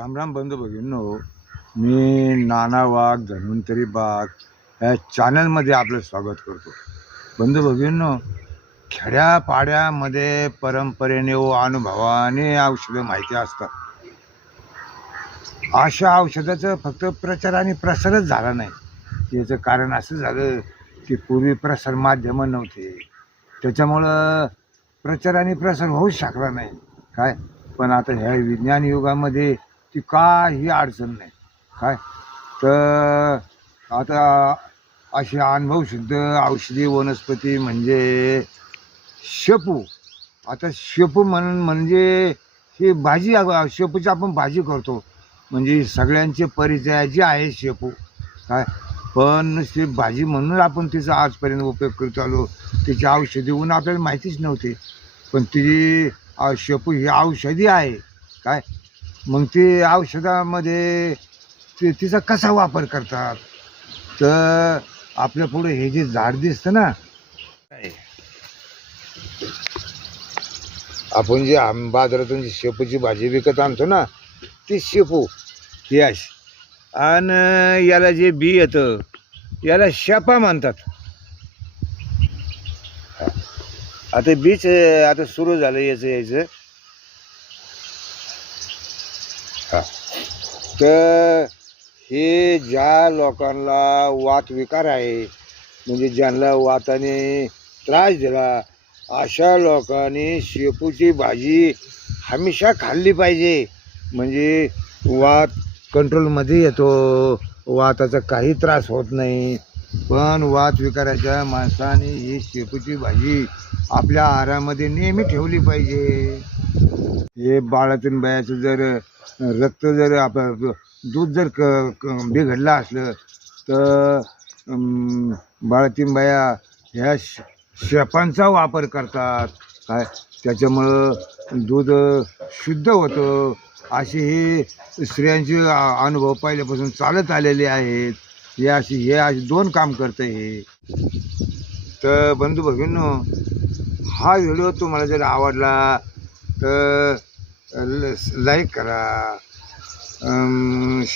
राम राम बंधू भगिनो मी नाना वाघ धन्वंतरी बाग या चॅनलमध्ये आपलं स्वागत करतो. बंधू भगिनो खेड्यापाड्यामध्ये परंपरेने व अनुभवाने औषधं माहिती असतात. अशा औषधाचं फक्त प्रचार आणि प्रसारच झाला नाही. याचं कारण असं झालं की पूर्वी प्रसार माध्यमं नव्हते. त्याच्यामुळं प्रचार आणि प्रसार होऊच शकला नाही. काय? पण आता ह्या विज्ञान युगामध्ये ती काही अडचण नाही. काय? तर आता अशी अनुभवसिद्ध औषधी वनस्पती म्हणजे शेपू. आता शेपू म्हण म्हणजे ही भाजी शेपूची आपण भाजी करतो. म्हणजे सगळ्यांचे परिचयाची आहे शेपू. काय? पण नुसती भाजी म्हणून आपण तिचा आजपर्यंत उपयोग करत आलो. तिची औषधी होऊन आपल्याला माहितीच नव्हती. पण ती शेपू ही औषधी आहे. काय? मग ते औषधामध्ये ते तिचा कसा वापर करतात? तर आपल्या पुढे हे जे झाड दिसतं ना काय? आपण जे आम- बाजारातून जी शेपूची भाजी विकत आणतो ना ती शेपू ही अशी. आणि याला जे बी येतं याला शेपा म्हणतात. आता बीच आता सुरू झालं याचं यायचं हा. तर हे ज्या लोकांना वात विकार आहे म्हणजे ज्यांना वाताने त्रास दिला अशा लोकांनी शेपूची भाजी हमेशा खाल्ली पाहिजे. म्हणजे वात कंट्रोलमध्ये येतो वाताचा काही त्रास होत नाही. पण वात विकाराच्या माणसाने ही शेपूची भाजी आपल्या आहारामध्ये नेहमी ठेवली पाहिजे. हे बाळातून बायाचं जर रक्त जर आपलं दूध जर क बिघडलं असलं तर बाळातीन बाया ह्या श शेपांचा वापर करतात. काय? त्याच्यामुळं दूध शुद्ध होतं. असे हे स्त्रियांचे अनुभव पहिल्यापासून चालत आलेले आहेत. हे अशी हे अशी दोन काम करतं हे. तर बंधू भगिनो हा व्हिडिओ तुम्हाला जर आवडला तर लाईक करा.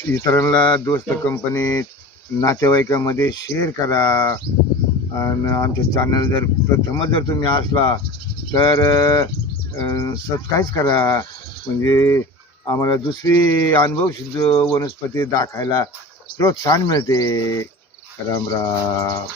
इतरांना दोस्त कंपनीत नातेवाईकामध्ये शेअर करा. आणि आमच्या चॅनल जर प्रथमच जर तुम्ही असला तर सबस्क्राईब करा. म्हणजे आम्हाला दुसरी अनुभव शुद्ध वनस्पती दाखायला प्रोत्साहन मिळते. राम राम.